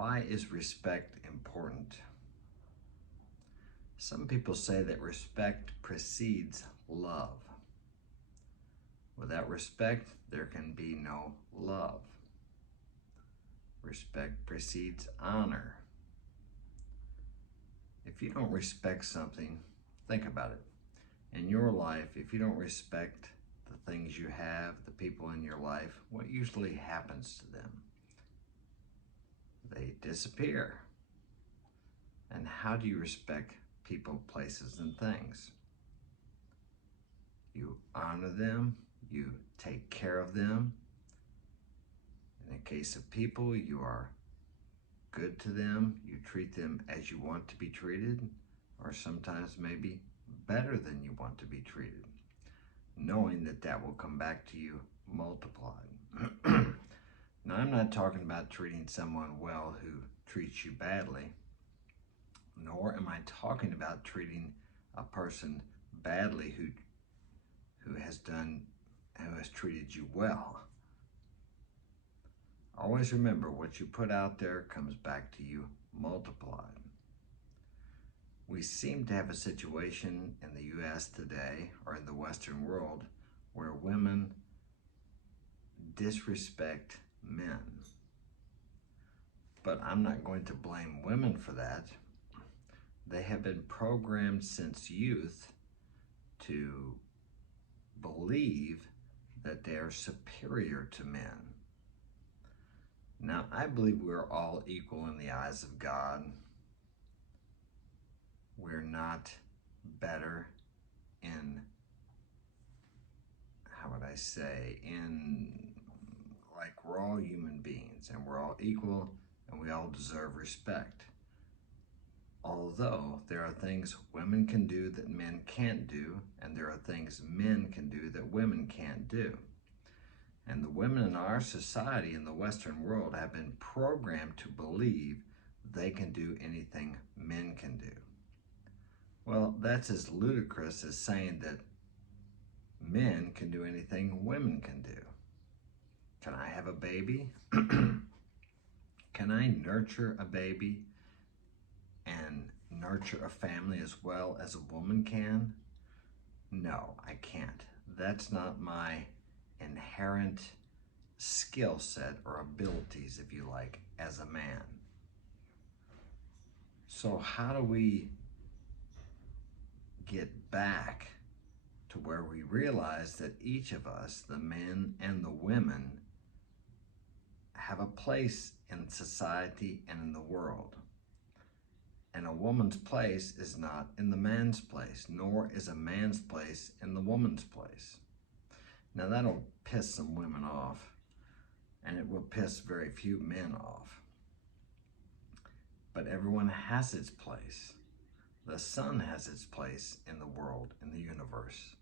Why is respect important? Some people say that respect precedes love. Without respect, there can be no love. Respect precedes honor. If you don't respect something, think about it. In your life, if you don't respect the things you have, the people in your life, what usually happens to them? They disappear. And how do you respect people, places, and things? You honor them, you take care of them. In the case of people, you are good to them, you treat them as you want to be treated, or sometimes maybe better than you want to be treated, knowing that that will come back to you multiplied. Now, I'm not talking about treating someone well who treats you badly, nor am I talking about treating a person badly who has treated you well. Always remember, what you put out there comes back to you multiplied. We seem to have a situation in the U.S. today, or in the Western world, where women disrespect men. But I'm not going to blame women for that. They have been programmed since youth to believe that they are superior to men. Now, I believe we're all equal in the eyes of God. We're not better in, like, we're all human beings and we're all equal and we all deserve respect. Although there are things women can do that men can't do, and there are things men can do that women can't do. And the women in our society in the Western world have been programmed to believe they can do anything men can do. Well, that's as ludicrous as saying that men can do anything women can do. Can I have a baby? Can I nurture a baby and nurture a family as well as a woman can? No, I can't. That's not my inherent skill set or abilities, if you like, as a man. So how do we get back to where we realize that each of us, the men and the women, have a place in society and in the world? And a woman's place is not in the man's place, nor is a man's place in the woman's place. Now, that'll piss some women off, and it will piss very few men off. But everyone has its place. The sun has its place in the world, in the universe.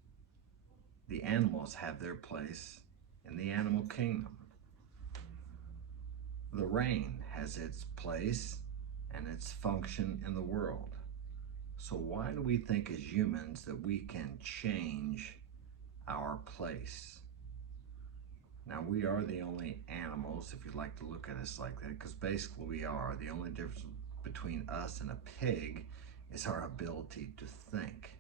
The animals have their place in the animal kingdom. The rain has its place and its function in the world. So why do we think as humans that we can change our place? Now, we are the only animals, if you'd like to look at us like that, because basically we are. The only difference between us and a pig is our ability to think.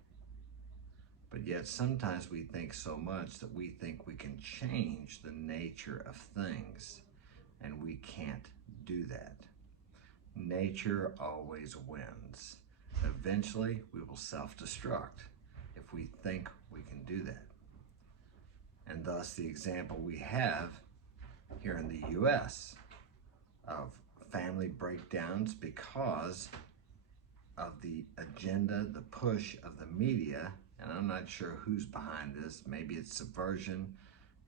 But yet sometimes we think so much that we think we can change the nature of things, and we can't do that. Nature always wins. Eventually, we will self-destruct if we think we can do that. And thus, the example we have here in the U.S. of family breakdowns because of the agenda, the push of the media, and I'm not sure who's behind this. Maybe it's subversion.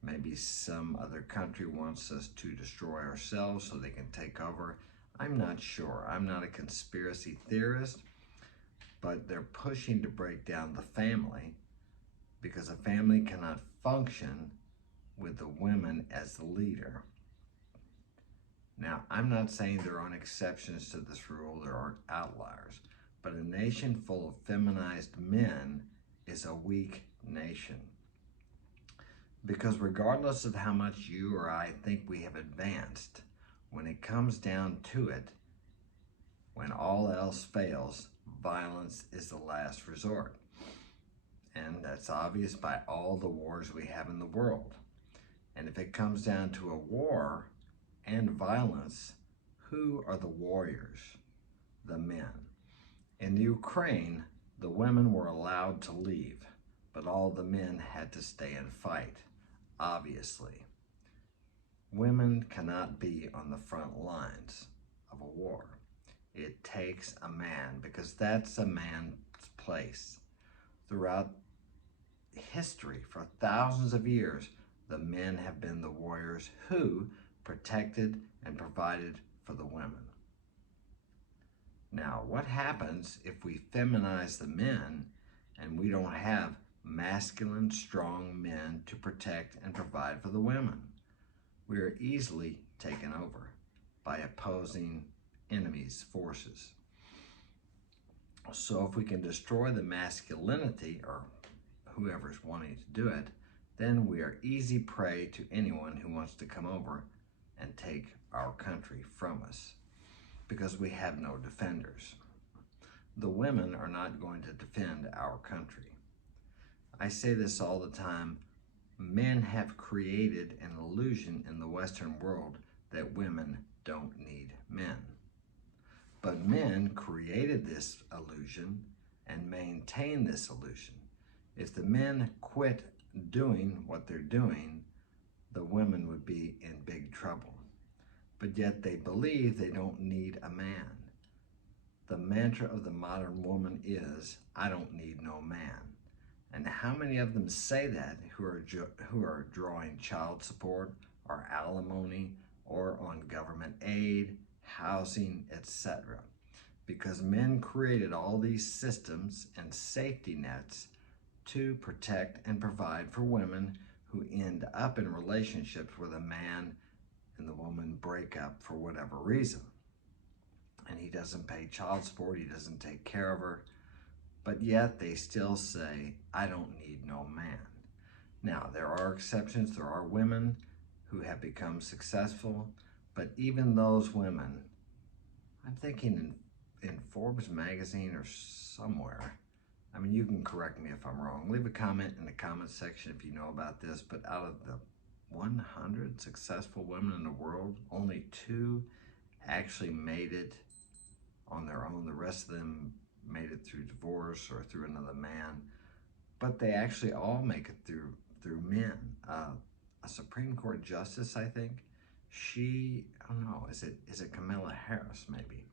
Maybe some other country wants us to destroy ourselves so they can take over. I'm not sure. I'm not a conspiracy theorist, but they're pushing to break down the family because a family cannot function with the women as the leader. Now, I'm not saying there aren't exceptions to this rule, there aren't outliers, but a nation full of feminized men is a weak nation. Because regardless of how much you or I think we have advanced, when it comes down to it, When all else fails, violence is the last resort. And that's obvious by all the wars we have in the world. And if it comes down to a war and violence, who are the warriors? The men. In the Ukraine, the women were allowed to leave, but all the men had to stay and fight, obviously. Women cannot be on the front lines of a war. It takes a man, because that's a man's place. Throughout history, for thousands of years, the men have been the warriors who protected and provided for the women. Now, what happens if we feminize the men and we don't have masculine, strong men to protect and provide for the women? We are easily taken over by opposing enemies' forces. So if we can destroy the masculinity, or whoever's wanting to do it, then we are easy prey to anyone who wants to come over and take our country from us, because we have no defenders. The women are not going to defend our country. I say this all the time. Men have created an illusion in the Western world that women don't need men. But men created this illusion and maintain this illusion. If the men quit doing what they're doing, the women would be in big trouble. But yet they believe they don't need a man. The mantra of the modern woman is, I don't need no man. And how many of them say that who are drawing child support or alimony or on government aid, housing, etc.? Because men created all these systems and safety nets to protect and provide for women who end up in relationships where the man and the woman break up for whatever reason. And he doesn't pay child support, he doesn't take care of her, but yet they still say, I don't need no man. Now, there are exceptions. There are women who have become successful, but even those women, I'm thinking in Forbes magazine or somewhere, I mean, you can correct me if I'm wrong. Leave a comment in the comment section if you know about this, but out of the 100 successful women in the world, only 2 actually made it on their own. The rest of them made it through divorce or through another man, but they actually all make it through men. A Supreme Court justice, I think, I don't know, is it Kamala Harris maybe?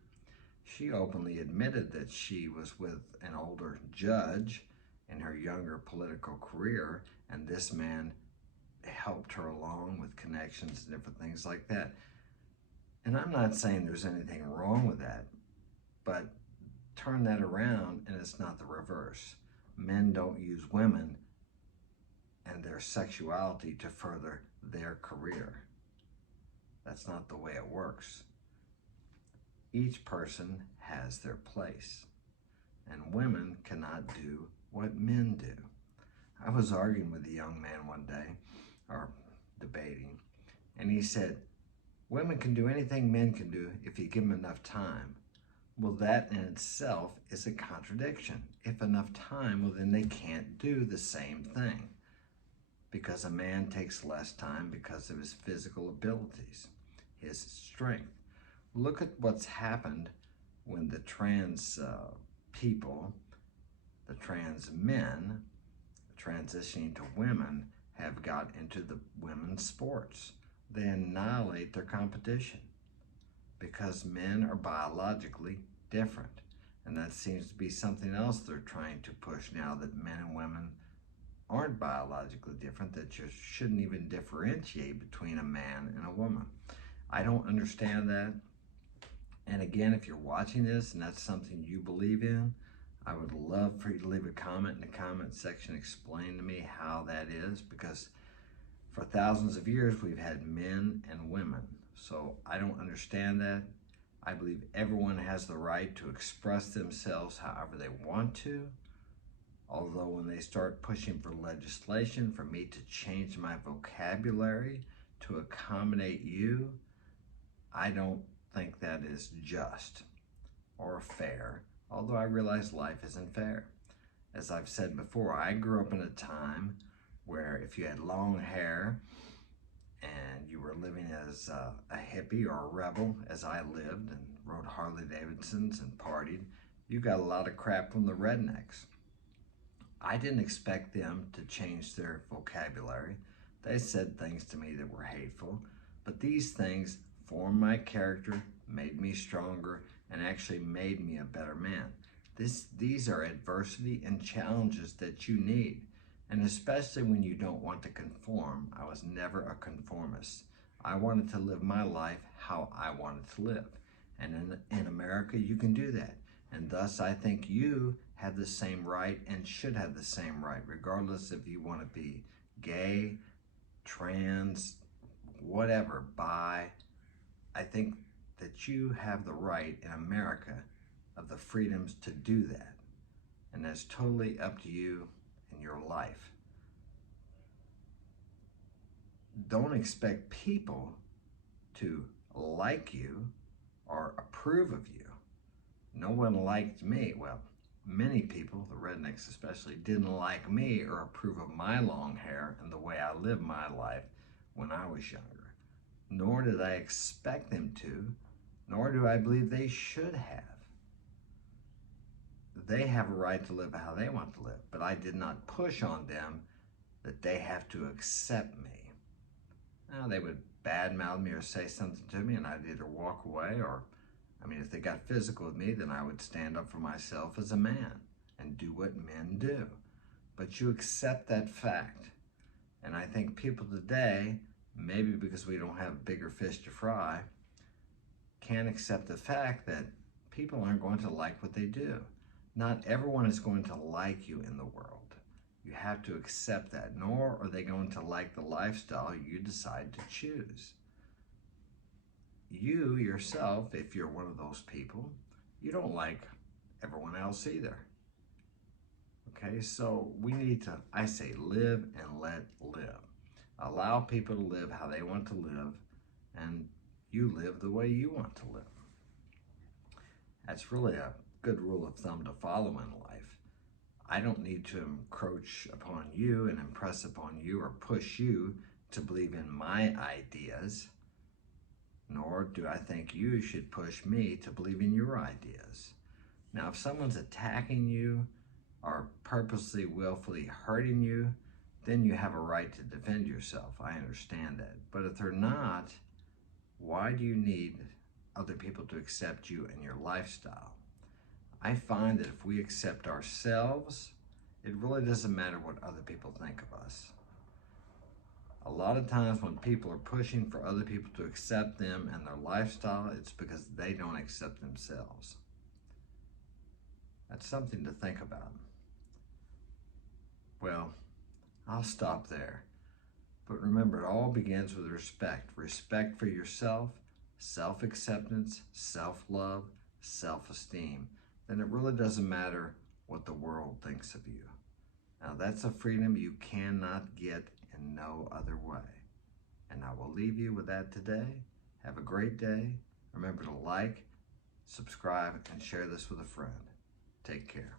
She openly admitted that she was with an older judge in her younger political career, and this man helped her along with connections and different things like that. And I'm not saying there's anything wrong with that, but turn that around and it's not the reverse. Men don't use women and their sexuality to further their career. That's not the way it works. Each person has their place, and women cannot do what men do. I was arguing with a young man one day, or debating, and he said, women can do anything men can do if you give them enough time. Well, that in itself is a contradiction. If enough time, well, then they can't do the same thing, because a man takes less time because of his physical abilities, his strength. Look at what's happened when the trans people, the trans men, transitioning to women, have got into the women's sports. They annihilate their competition because men are biologically different. And that seems to be something else they're trying to push now, that men and women aren't biologically different, that you shouldn't even differentiate between a man and a woman. I don't understand that. And again, if you're watching this and that's something you believe in, I would love for you to leave a comment in the comment section, explain to me how that is, because for thousands of years we've had men and women. So I don't understand that. I believe everyone has the right to express themselves however they want to. Although when they start pushing for legislation for me to change my vocabulary to accommodate you, I don't think that is just. or fair, although I realize life isn't fair. As I've said before, I grew up in a time where if you had long hair and you were living as a hippie or a rebel, as I lived and rode Harley Davidsons and partied, you got a lot of crap from the rednecks. I didn't expect them to change their vocabulary. They said things to me that were hateful, but these things formed my character, made me stronger, and actually made me a better man. These are adversity and challenges that you need, and especially when you don't want to conform. I was never a conformist. I wanted to live my life how I wanted to live, and in America you can do that, and thus I think you have the same right and should have the same right, regardless if you want to be gay, trans, whatever, bi. I think that you have the right in America of the freedoms to do that. And that's totally up to you and your life. Don't expect people to like you or approve of you. No one liked me. Well, many people, the rednecks especially, didn't like me or approve of my long hair and the way I lived my life when I was younger. Nor did I expect them to, nor do I believe they should have. They have a right to live how they want to live, but I did not push on them that they have to accept me. Now, they would badmouth me or say something to me, and I'd either walk away or, if they got physical with me, then I would stand up for myself as a man and do what men do. But you accept that fact. And I think people today, maybe because we don't have bigger fish to fry, can't accept the fact that people aren't going to like what they do. Not everyone is going to like you in the world. You have to accept that, nor are they going to like the lifestyle you decide to choose. You yourself, if you're one of those people, you don't like everyone else either. Okay, so we need to, I say, live and let live. Allow people to live how they want to live, and you live the way you want to live. That's really a good rule of thumb to follow in life. I don't need to encroach upon you and impress upon you or push you to believe in my ideas, nor do I think you should push me to believe in your ideas. Now, if someone's attacking you or purposely, willfully hurting you, then you have a right to defend yourself. I understand that. But if they're not, why do you need other people to accept you and your lifestyle? I find that if we accept ourselves, it really doesn't matter what other people think of us. A lot of times when people are pushing for other people to accept them and their lifestyle, it's because they don't accept themselves. That's something to think about. Well, I'll stop there. But remember, it all begins with respect. Respect for yourself, self-acceptance, self-love, self-esteem. Then it really doesn't matter what the world thinks of you. Now, that's a freedom you cannot get in no other way. And I will leave you with that today. Have a great day. Remember to like, subscribe, and share this with a friend. Take care.